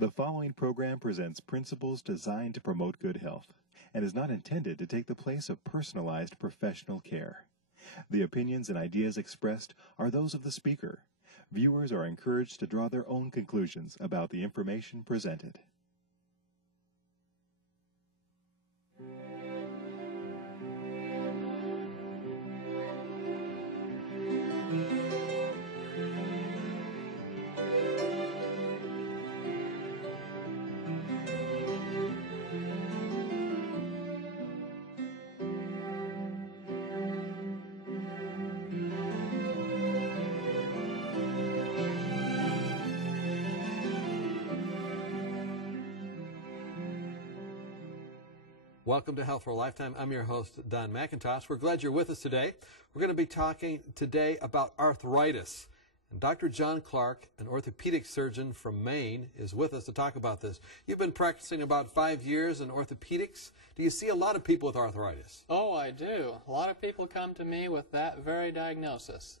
The following program presents principles designed to promote good health and is not intended to take the place of personalized professional care. The opinions and ideas expressed are those of the speaker. Viewers are encouraged to draw their own conclusions about the information presented. Welcome to Health for a Lifetime. I'm your host, Don McIntosh. We're glad you're with us today. We're going to be talking today about arthritis. And Dr. John Clark, an orthopedic surgeon from Maine, is with us to talk about this. You've been practicing about 5 years in orthopedics. Do you see a lot of people with arthritis? Oh, I do. A lot of people come to me with that very diagnosis.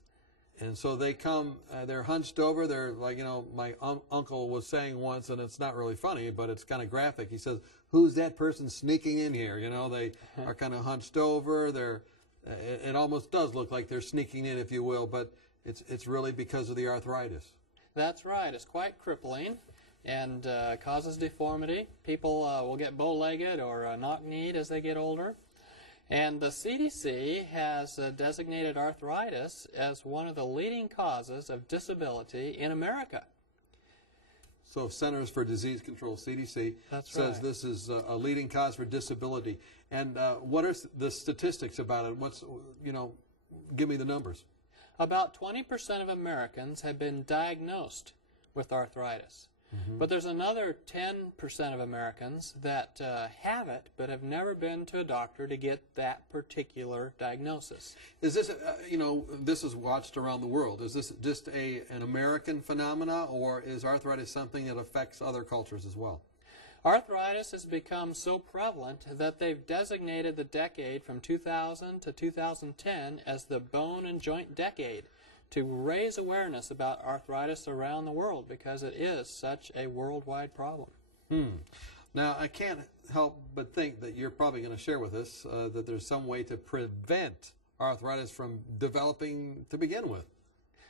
And so they come, they're hunched over, they're like, you know, my uncle was saying once, and it's not really funny, but it's kind of graphic. He says, who's that person sneaking in here? You know, they are kind of hunched over. It almost does look like they're sneaking in, if you will, but it's really because of the arthritis. That's right. It's quite crippling and causes deformity. People will get bow-legged or knock-kneed as they get older. And the CDC has designated arthritis as one of the leading causes of disability in America. So Centers for Disease Control, CDC, That's says right. this is a leading cause for disability. And what are the statistics about it? What's, you know, give me the numbers. About 20% of Americans have been diagnosed with arthritis. But there's another 10% of Americans that have it but have never been to a doctor to get that particular diagnosis. Is this, you know, this is watched around the world. Is this just an American phenomena, or is arthritis something that affects other cultures as well? Arthritis has become so prevalent that they've designated the decade from 2000 to 2010 as the Bone and Joint Decade, to raise awareness about arthritis around the world because it is such a worldwide problem. Now, I can't help but think that you're probably going to share with us that there's some way to prevent arthritis from developing to begin with.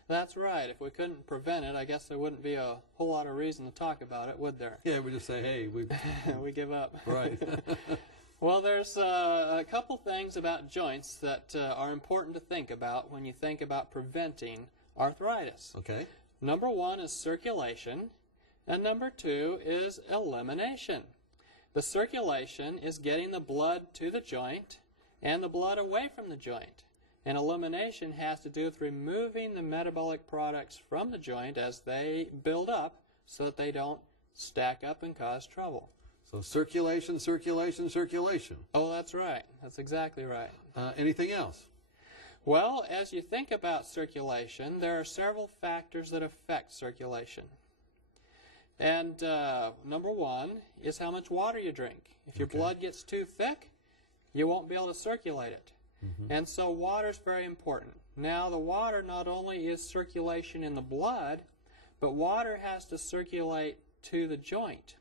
That's right. If we couldn't prevent it, I guess there wouldn't be a whole lot of reason to talk about it, would there? Yeah, we just say, hey, we give up. Right. Well, there's a couple things about joints that are important to think about when you think about preventing arthritis. Okay. Number one is circulation, and number two is elimination. The circulation is getting the blood to the joint and the blood away from the joint. And elimination has to do with removing the metabolic products from the joint as they build up so that they don't stack up and cause trouble. So circulation, circulation, circulation. Oh, that's right. That's exactly right. Anything else? Well, as you think about circulation, there are several factors that affect circulation. And number one is how much water you drink. If your blood gets too thick, you won't be able to circulate it. And so water is very important. Now, the water not only is circulation in the blood, but water has to circulate to the joint.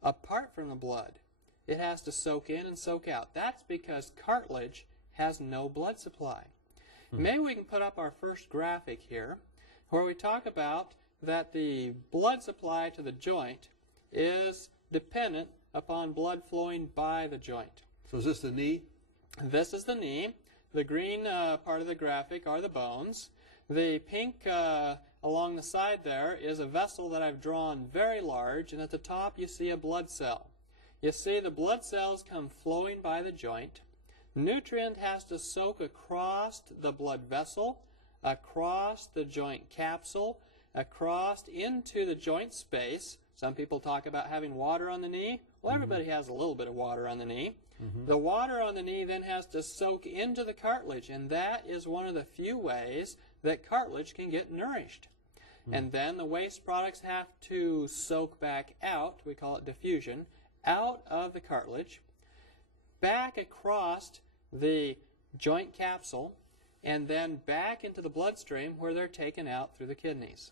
Apart from the blood, it has to soak in and soak out. That's because cartilage has no blood supply. Maybe we can put up our first graphic here where we talk about that the blood supply to the joint is dependent upon blood flowing by the joint. So is this the knee? This is the knee. The green part of the graphic are the bones. The pink along the side there is a vessel that I've drawn very large, and at the top you see a blood cell. You see the blood cells come flowing by the joint. Nutrient has to soak across the blood vessel, across the joint capsule, across into the joint space. Some people talk about having water on the knee. Well, everybody has a little bit of water on the knee. The water on the knee then has to soak into the cartilage, and that is one of the few ways that cartilage can get nourished. And then the waste products have to soak back out, we call it diffusion, out of the cartilage, back across the joint capsule, and then back into the bloodstream where they're taken out through the kidneys.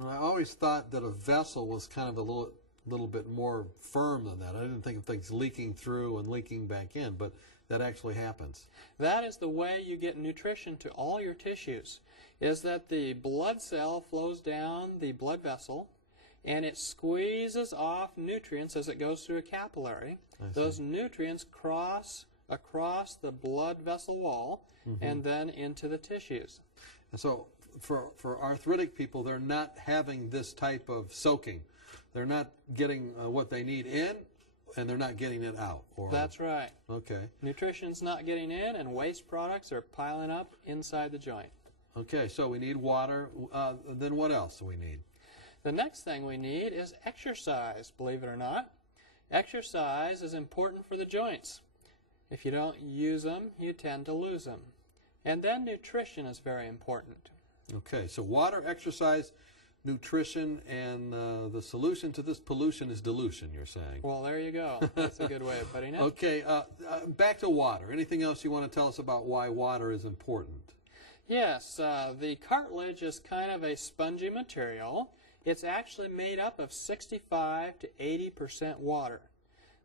Well, I always thought that a vessel was kind of a little bit more firm than that. I didn't think of things leaking through and leaking back in, but that actually happens. That is the way you get nutrition to all your tissues, is that the blood cell flows down the blood vessel and it squeezes off nutrients as it goes through a capillary. Those nutrients cross across the blood vessel wall and then into the tissues. And so for arthritic people, they're not having this type of soaking. They're not getting what they need in, and they're not getting it out. That's right. Okay. Nutrition's not getting in, and waste products are piling up inside the joint. Okay, so we need water. Then what else do we need? The next thing we need is exercise, believe it or not. Exercise is important for the joints. If you don't use them, you tend to lose them. And then nutrition is very important. Okay, so water, exercise, nutrition, and the solution to this pollution is dilution, you're saying. Well, there you go. That's a good way of putting it. Okay, back to water. Anything else you want to tell us about why water is important? Yes, the cartilage is kind of a spongy material. It's actually made up of 65 to 80% water.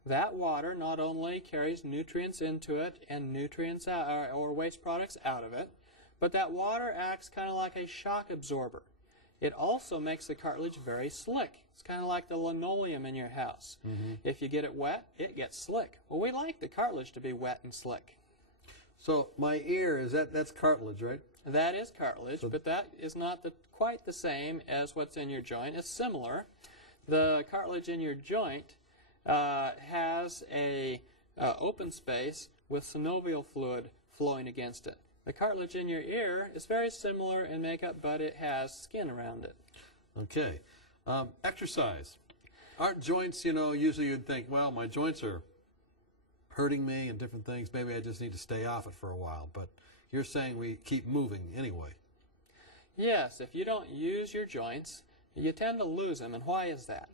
That water not only carries nutrients into it and nutrients out, or waste products out of it, but that water acts kind of like a shock absorber. It also makes the cartilage very slick. It's kind of like the linoleum in your house. If you get it wet, it gets slick. Well, we like the cartilage to be wet and slick. So my ear, that's cartilage, right? That is cartilage, but that is not quite the same as what's in your joint. It's similar. The cartilage in your joint has a open space with synovial fluid flowing against it. The cartilage in your ear is very similar in makeup, but it has skin around it. Okay. Exercise. Aren't joints, usually you'd think, well, my joints are hurting me and different things. Maybe I just need to stay off it for a while. But you're saying we keep moving anyway. Yes, if you don't use your joints, you tend to lose them. And why is that?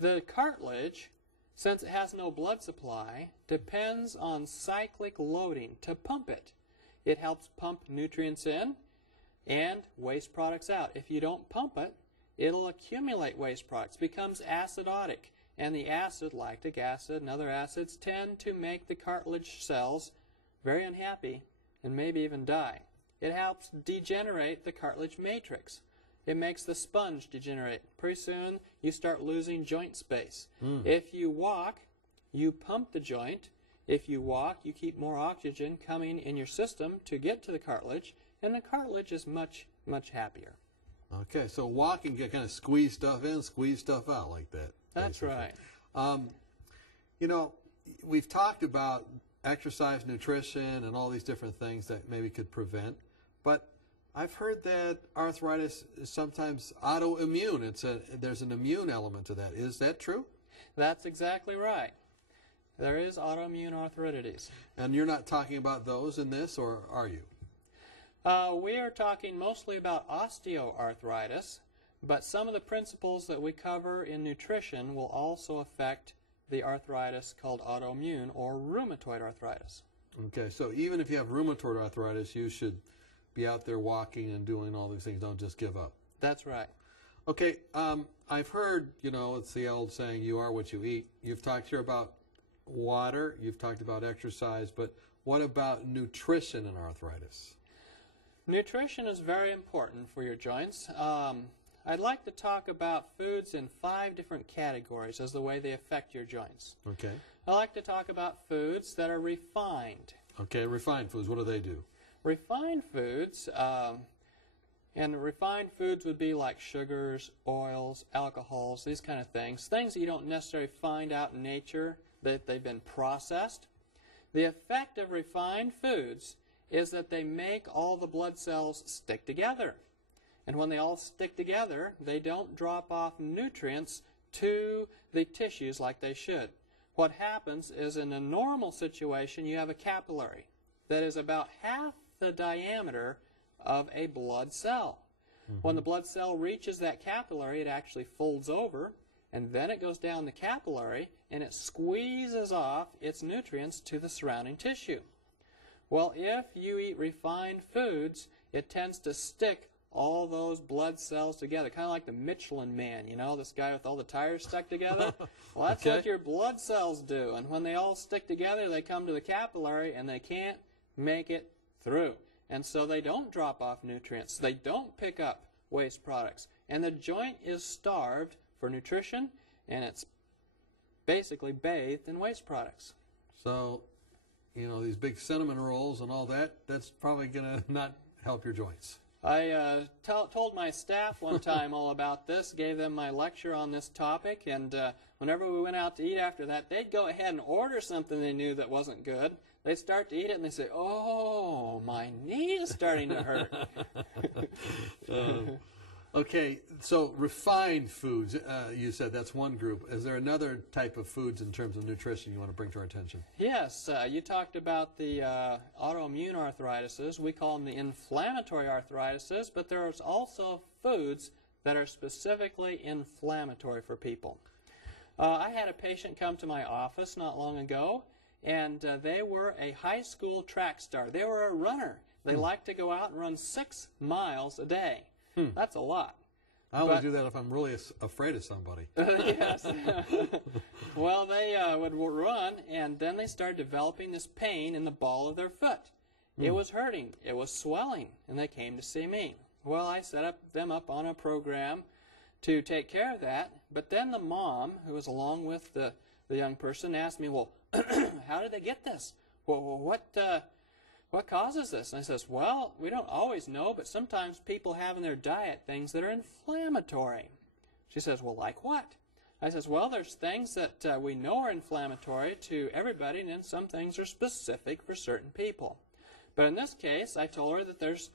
The cartilage, since it has no blood supply, depends on cyclic loading to pump it. It helps pump nutrients in and waste products out. If you don't pump it, it'll accumulate waste products, becomes acidotic. And the acid, lactic acid and other acids, tend to make the cartilage cells very unhappy and maybe even die. It helps degenerate the cartilage matrix. It makes the sponge degenerate. Pretty soon, you start losing joint space. If you walk, you pump the joint. If you walk, you keep more oxygen coming in your system to get to the cartilage, and the cartilage is much, much happier. Okay, so walking can kind of squeeze stuff in, squeeze stuff out like that. That's basically. right. We've talked about exercise, nutrition, and all these different things that maybe could prevent, but I've heard that arthritis is sometimes autoimmune. There's an immune element to that. Is that true? That's exactly right. There is autoimmune arthritis. And you're not talking about those in this, or are you? We are talking mostly about osteoarthritis, but some of the principles that we cover in nutrition will also affect the arthritis called autoimmune or rheumatoid arthritis. Okay, so even if you have rheumatoid arthritis, you should be out there walking and doing all these things. Don't just give up. That's right. Okay, I've heard, it's the old saying, you are what you eat. You've talked here about water, you've talked about exercise, but what about nutrition in arthritis? Nutrition is very important for your joints. I'd like to talk about foods in 5 different categories as the way they affect your joints. Okay. I like to talk about foods that are refined. Okay, refined foods, what do they do? Refined foods, would be like sugars, oils, alcohols, these kind of things. Things that you don't necessarily find out in nature, that they've been processed. The effect of refined foods is that they make all the blood cells stick together. And when they all stick together, they don't drop off nutrients to the tissues like they should. What happens is in a normal situation, you have a capillary that is about half the diameter of a blood cell. When the blood cell reaches that capillary, it actually folds over, and then it goes down the capillary, and it squeezes off its nutrients to the surrounding tissue. Well, if you eat refined foods, it tends to stick all those blood cells together, kind of like the Michelin Man, you know, this guy with all the tires stuck together. Well, that's what your blood cells do. And when they all stick together, they come to the capillary, and they can't make it through. And so they don't drop off nutrients. They don't pick up waste products. And the joint is starved for nutrition, and it's basically bathed in waste products. So, you know, these big cinnamon rolls and all that, that's probably going to not help your joints. I told my staff one time all about this, gave them my lecture on this topic, and whenever we went out to eat after that, they'd go ahead and order something they knew that wasn't good. They'd start to eat it, and they'd say, "Oh, my knee is starting to hurt." Okay, so refined foods, you said that's one group. Is there another type of foods in terms of nutrition you want to bring to our attention? Yes, you talked about the autoimmune arthritises. We call them the inflammatory arthritises, but there's also foods that are specifically inflammatory for people. I had a patient come to my office not long ago, and they were a high school track star. They were a runner. They liked to go out and run 6 miles a day. That's a lot. I only do that if I'm really afraid of somebody. Yes. Well, they would run, and then they started developing this pain in the ball of their foot. It was hurting. It was swelling, and they came to see me. Well, I set them up on a program to take care of that, but then the mom, who was along with the young person, asked me, "Well, how did they get this? Well, what causes this?" And I says, "Well, we don't always know, but sometimes people have in their diet things that are inflammatory." She says, "Well, like what?" I says, "Well, there's things that we know are inflammatory to everybody, and then some things are specific for certain people." But in this case, I told her that there's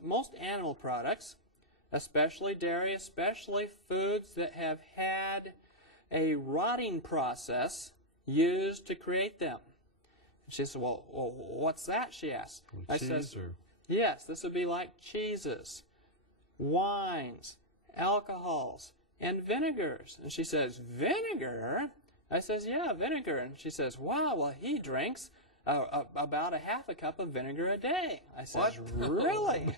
most animal products, especially dairy, especially foods that have had a rotting process used to create them. She said, well, what's that?" she asked. I said, "Yes, this would be like cheeses, wines, alcohols, and vinegars." And she says, "Vinegar?" I says, "Yeah, vinegar." And she says, "Wow, well, he drinks about a half a cup of vinegar a day." I says, "Really?"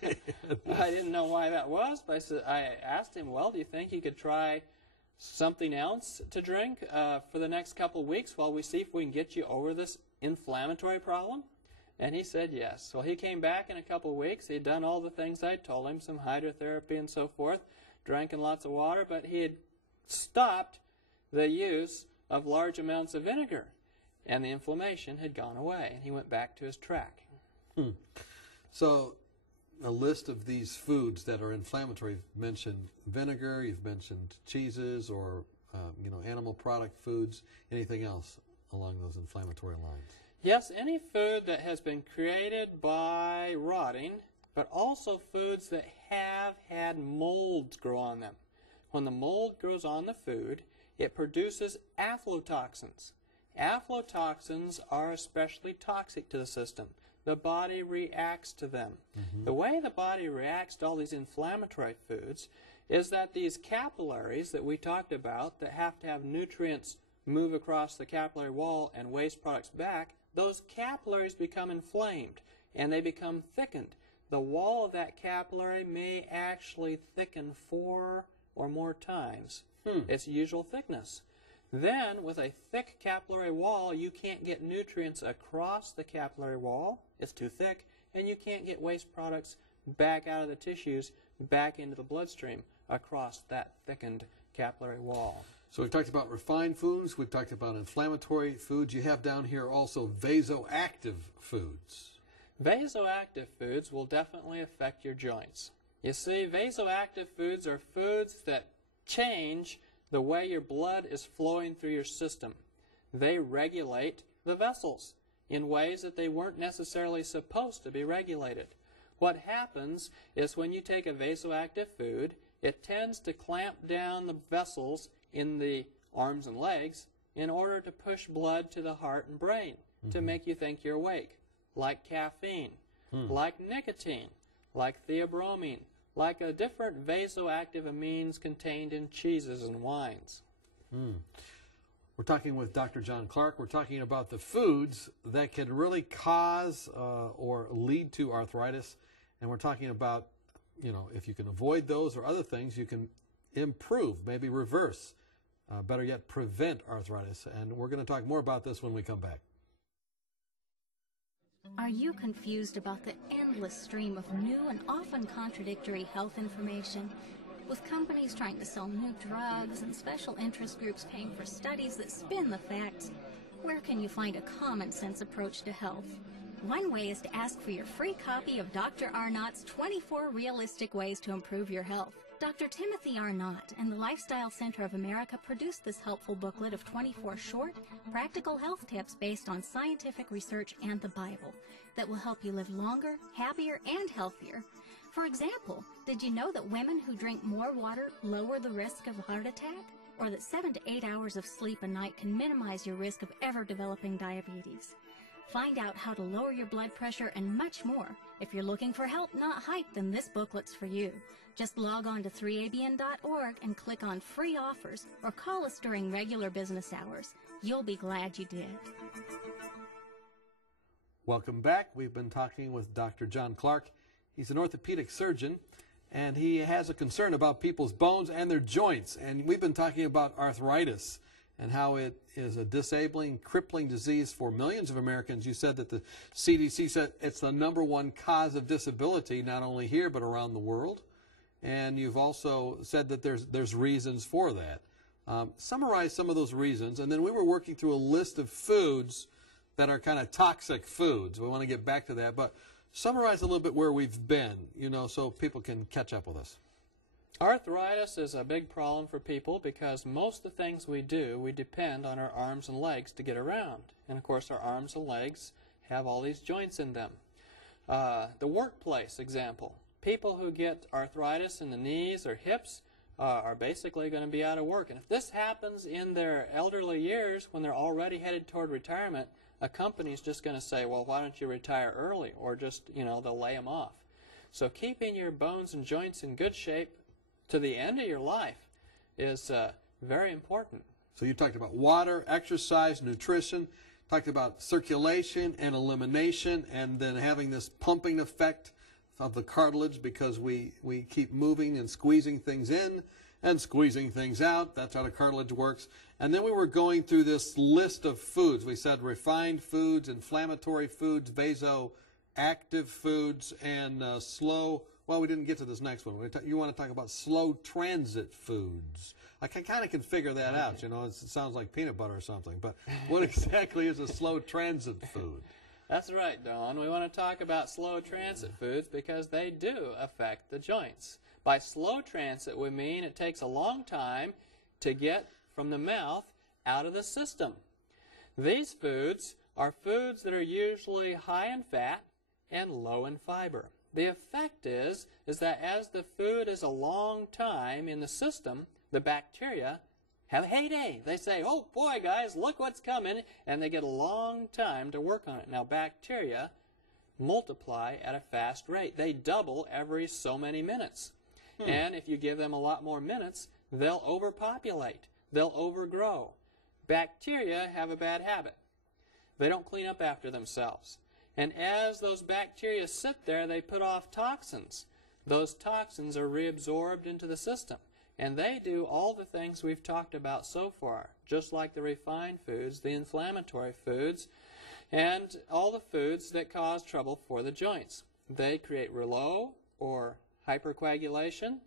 I didn't know why that was, but I asked him, "Well, do you think you could try something else to drink for the next couple of weeks while we see if we can get you over this inflammatory problem?" And he said yes. Well, he came back in a couple of weeks. He'd done all the things I told him, some hydrotherapy and so forth, drinking lots of water, but he had stopped the use of large amounts of vinegar, and the inflammation had gone away, and he went back to his track. So a list of these foods that are inflammatory, you've mentioned vinegar, you've mentioned cheeses or animal product foods. Anything else along those inflammatory lines? Yes, any food that has been created by rotting, but also foods that have had molds grow on them. When the mold grows on the food, it produces aflatoxins. Aflatoxins are especially toxic to the system. The body reacts to them. The way the body reacts to all these inflammatory foods is that these capillaries that we talked about that have to have nutrients move across the capillary wall and waste products back, those capillaries become inflamed and they become thickened. The wall of that capillary may actually thicken 4 or more times its usual thickness. Then, with a thick capillary wall, you can't get nutrients across the capillary wall. It's too thick, and you can't get waste products back out of the tissues, back into the bloodstream across that thickened capillary wall. So we've talked about refined foods, we've talked about inflammatory foods. You have down here also vasoactive foods. Vasoactive foods will definitely affect your joints. You see, vasoactive foods are foods that change the way your blood is flowing through your system. They regulate the vessels in ways that they weren't necessarily supposed to be regulated. What happens is when you take a vasoactive food, it tends to clamp down the vessels in the arms and legs in order to push blood to the heart and brain to make you think you're awake, like caffeine, like nicotine, like theobromine, like a different vasoactive amines contained in cheeses and wines. We're talking with Dr. John Clark. We're talking about the foods that can really cause or lead to arthritis, and we're talking about if you can avoid those or other things, you can improve, maybe reverse, better yet, prevent arthritis. And we're going to talk more about this when we come back. Are you confused about the endless stream of new and often contradictory health information? With companies trying to sell new drugs and special interest groups paying for studies that spin the facts, where can you find a common-sense approach to health? One way is to ask for your free copy of Dr. Arnott's 24 Realistic Ways to Improve Your Health. Dr. Timothy Arnott and the Lifestyle Center of America produced this helpful booklet of 24 short, practical health tips based on scientific research and the Bible that will help you live longer, happier, and healthier. For example, did you know that women who drink more water lower the risk of a heart attack? Or that 7 to 8 hours of sleep a night can minimize your risk of ever developing diabetes? Find out how to lower your blood pressure and much more. If you're looking for help, not hype, then this booklet's for you. Just log on to 3abn.org and click on free offers or call us during regular business hours. You'll be glad you did. Welcome back. We've been talking with Dr. John Clark. He's an orthopedic surgeon, and he has a concern about people's bones and their joints. And we've been talking about arthritis and how it is a disabling, crippling disease for millions of Americans. You said that the CDC said it's the #1 cause of disability, not only here but around the world. And you've also said that there's reasons for that. Summarize some of those reasons. And then we were working through a list of foods that are kind of toxic foods. We want to get back to that. But summarize a little bit where we've been, so people can catch up with us. Arthritis is a big problem for people because most of the things we do, we depend on our arms and legs to get around. And of course, our arms and legs have all these joints in them. The workplace example. People who get arthritis in the knees or hips are basically going to be out of work. And if this happens in their elderly years, when they're already headed toward retirement, a company's just going to say, well, why don't you retire early? Or just, they'll lay them off. So keeping your bones and joints in good shape to the end of your life is very important. So you talked about water, exercise, nutrition, talked about circulation and elimination, and then having this pumping effect of the cartilage because we keep moving and squeezing things in and squeezing things out. That's how the cartilage works. And then we were going through this list of foods. We said refined foods, inflammatory foods, vasoactive foods, and slow. Well, we didn't get to this next one. You want to talk about slow transit foods. I kind of can figure that out. It sounds like peanut butter or something. But what exactly is a slow transit food? That's right, Don. We want to talk about slow transit foods because they do affect the joints. By slow transit, we mean it takes a long time to get from the mouth out of the system. These foods are foods that are usually high in fat and low in fiber. The effect is that as the food is a long time in the system, the bacteria have a heyday. They say, oh boy, guys, look what's coming, and they get a long time to work on it. Now, bacteria multiply at a fast rate. They double every so many minutes. And if you give them a lot more minutes, they'll overpopulate. They'll overgrow. Bacteria have a bad habit. They don't clean up after themselves. And as those bacteria sit there, they put off toxins. Those toxins are reabsorbed into the system. And they do all the things we've talked about so far, just like the refined foods, the inflammatory foods, and all the foods that cause trouble for the joints. They create rouleau or hypercoagulation,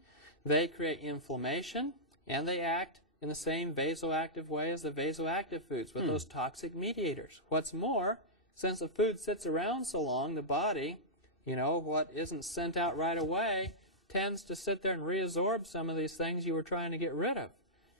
they create inflammation, and they act in the same vasoactive way as the vasoactive foods with those toxic mediators. What's more, since the food sits around so long, the body, what isn't sent out right away, tends to sit there and reabsorb some of these things you were trying to get rid of.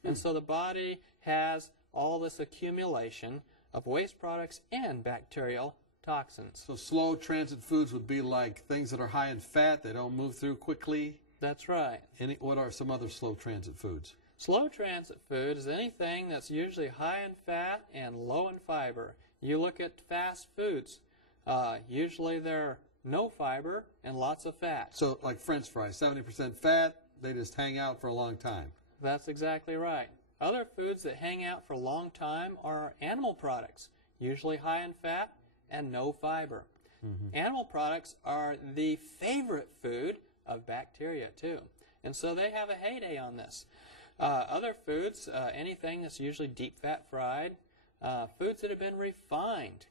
And so the body has all this accumulation of waste products and bacterial toxins. So slow transit foods would be like things that are high in fat, they don't move through quickly. That's right. What are some other slow transit foods? Slow transit food is anything that's usually high in fat and low in fiber. You look at fast foods, usually they're no fiber and lots of fat. So like French fries, 70% fat, they just hang out for a long time. That's exactly right. Other foods that hang out for a long time are animal products, usually high in fat and no fiber. Animal products are the favorite food of bacteria too. And so they have a heyday on this. Other foods, anything that's usually deep fat fried, foods that have been refined.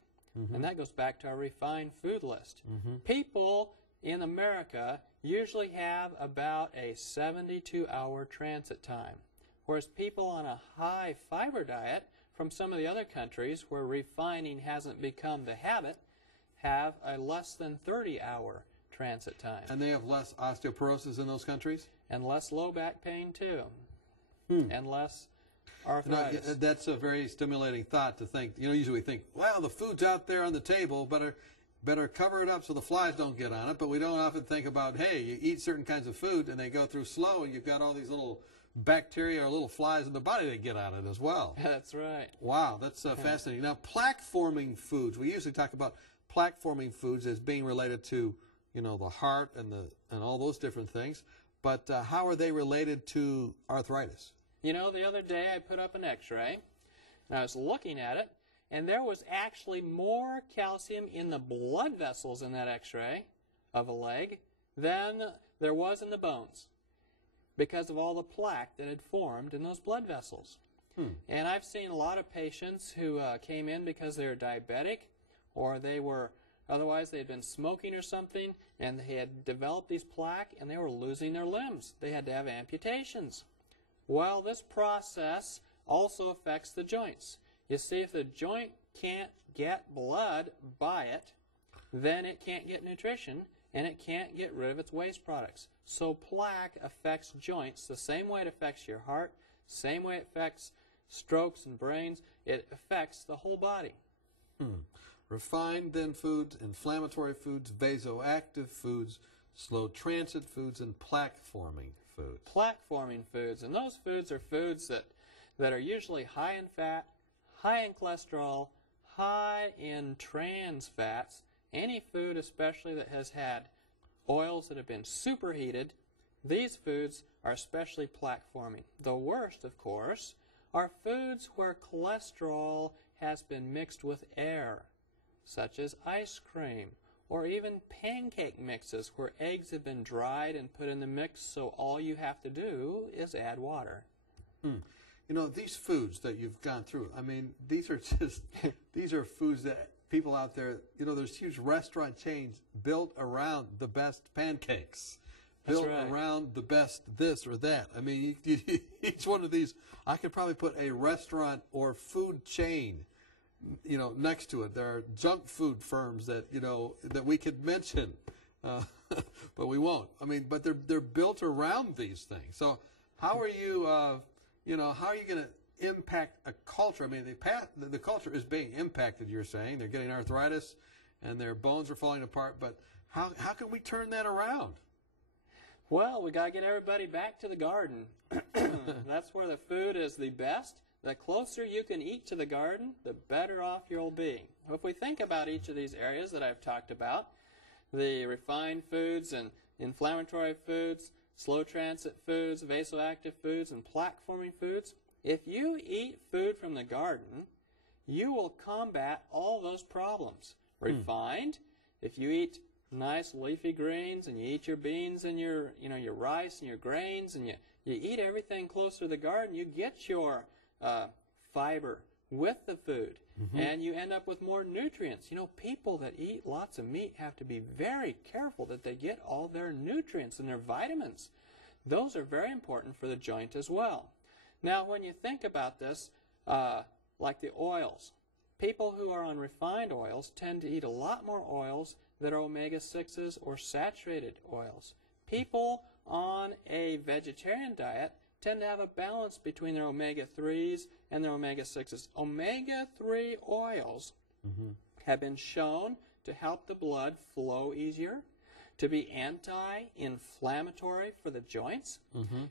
And that goes back to our refined food list. People in America usually have about a 72-hour transit time, whereas people on a high fiber diet from some of the other countries where refining hasn't become the habit have a less than 30-hour transit time. And they have less osteoporosis in those countries? And less low back pain too. And less arthritis. That's a very stimulating thought to think. You know, usually we think, well, the food's out there on the table, better cover it up so the flies don't get on it. But we don't often think about, hey, you eat certain kinds of food and they go through slow, and you've got all these little bacteria or little flies in the body that get on it as well. That's right. Wow, that's fascinating. Now, plaque-forming foods. We usually talk about plaque-forming foods as being related to, you know, the heart and all those different things. But how are they related to arthritis? You know, the other day I put up an x-ray, and I was looking at it, and there was actually more calcium in the blood vessels in that x-ray of a leg than there was in the bones, because of all the plaque that had formed in those blood vessels. And I've seen a lot of patients who came in because they were diabetic, or they were otherwise they had been smoking or something, and they had developed these plaque, and they were losing their limbs. They had to have amputations. Well, this process also affects the joints. You see, if the joint can't get blood by it, then it can't get nutrition, and it can't get rid of its waste products. So plaque affects joints the same way it affects your heart, same way it affects strokes and brains. It affects the whole body. Refined, then, foods, inflammatory foods, vasoactive foods, slow transit foods, and plaque-forming foods. Plaque-forming foods, and those foods are foods that are usually high in fat, high in cholesterol, high in trans fats. Any food especially that has had oils that have been superheated, these foods are especially plaque-forming. The worst, of course, are foods where cholesterol has been mixed with air, such as ice cream, or even pancake mixes where eggs have been dried and put in the mix, so all you have to do is add water. You know, these foods that you've gone through, I mean, these are just, these are foods that people out there, you know, there's huge restaurant chains built around the best pancakes, built around the best this or that. I mean, each one of these, I could probably put a restaurant or food chain, you know, next to it. There are junk food firms that, you know, that we could mention, but we won't. I mean, but they're built around these things. So how are you, you know, how are you going to impact a culture? I mean, the culture is being impacted, you're saying. They're getting arthritis and their bones are falling apart, but how can we turn that around? Well, we got to get everybody back to the garden. That's where the food is the best. The closer you can eat to the garden, the better off you'll be. If we think about each of these areas that I've talked about, the refined foods and inflammatory foods, slow transit foods, vasoactive foods, and plaque-forming foods, if you eat food from the garden, you will combat all those problems. Refined, if you eat nice leafy greens and you eat your beans and your rice and your grains and you eat everything close to the garden, you get your fiber with the food, and you end up with more nutrients. You know, people that eat lots of meat have to be very careful that they get all their nutrients and their vitamins. Those are very important for the joint as well. Now, when you think about this, like the oils, people who are on refined oils tend to eat a lot more oils that are omega-6s or saturated oils. People on a vegetarian diet tend to have a balance between their omega-3s and their omega-6s. Omega-3 oils have been shown to help the blood flow easier, to be anti-inflammatory for the joints,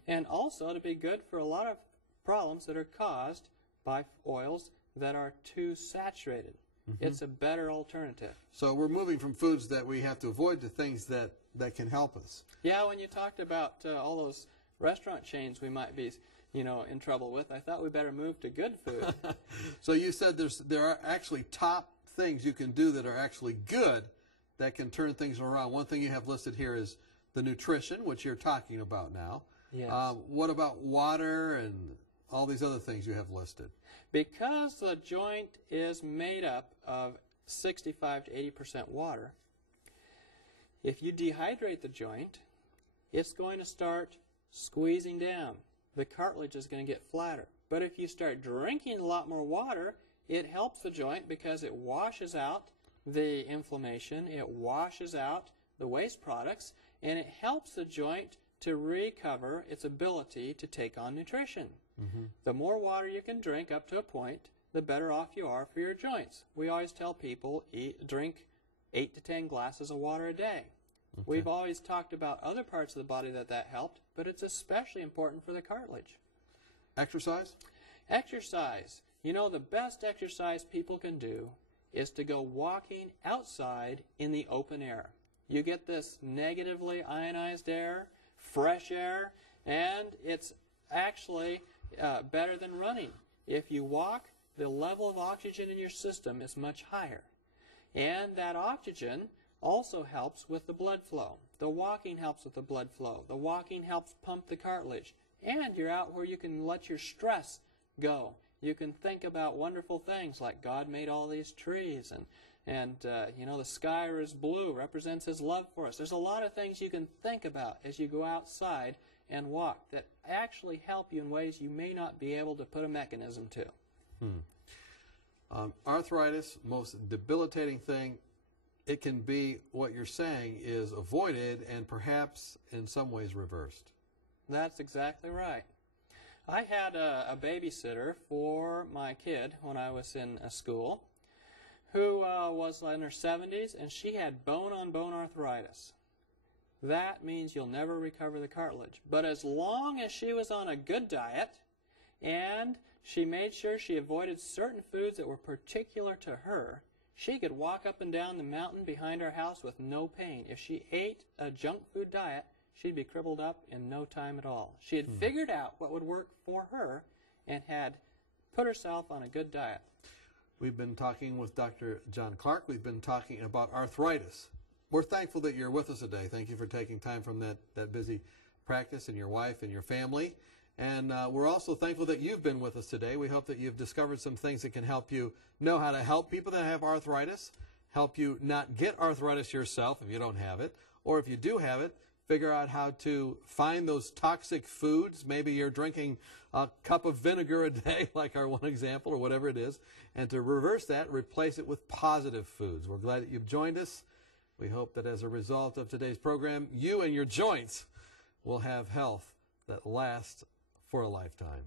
and also to be good for a lot of problems that are caused by oils that are too saturated. It's a better alternative. So we're moving from foods that we have to avoid to things that can help us. Yeah, when you talked about all those restaurant chains we might be, you know, in trouble with, I thought we better move to good food. So you said there are actually top things you can do that are actually good that can turn things around. One thing you have listed here is the nutrition, which you're talking about now. Yes. What about water and all these other things you have listed? Because the joint is made up of 65 to 80% water, if you dehydrate the joint, it's going to start squeezing down. The cartilage is going to get flatter. But if you start drinking a lot more water, it helps the joint because it washes out the inflammation, it washes out the waste products, and it helps the joint to recover its ability to take on nutrition. Mm-hmm. The more water you can drink up to a point, the better off you are for your joints. We always tell people drink 8 to 10 glasses of water a day. Okay. We've always talked about other parts of the body that helped, but it's especially important for the cartilage. Exercise? Exercise. You know, the best exercise people can do is to go walking outside in the open air. You get this negatively ionized air, fresh air, and it's actually better than running. If you walk, the level of oxygen in your system is much higher. And that oxygen also helps with the blood flow. The walking helps with the blood flow. The walking helps pump the cartilage. And you're out where you can let your stress go. You can think about wonderful things like God made all these trees, and you know, the sky is blue, represents His love for us. There's a lot of things you can think about as you go outside and walk that actually help you in ways you may not be able to put a mechanism to. Arthritis, most debilitating thing, it can be, what you're saying, is avoided and perhaps in some ways reversed. That's exactly right. I had a babysitter for my kid when I was in school who was in her 70s, and she had bone-on-bone arthritis. That means you'll never recover the cartilage. But as long as she was on a good diet and she made sure she avoided certain foods that were particular to her, she could walk up and down the mountain behind our house with no pain. If she ate a junk food diet, she'd be crippled up in no time at all. She had figured out what would work for her and had put herself on a good diet. We've been talking with Dr. John Clark. We've been talking about arthritis. We're thankful that you're with us today. Thank you for taking time from that busy practice and your wife and your family. And we're also thankful that you've been with us today. We hope that you've discovered some things that can help you know how to help people that have arthritis, help you not get arthritis yourself if you don't have it, or if you do have it, figure out how to find those toxic foods. Maybe you're drinking a cup of vinegar a day, like our one example, or whatever it is. And to reverse that, replace it with positive foods. We're glad that you've joined us. We hope that as a result of today's program, you and your joints will have health that lasts for a lifetime.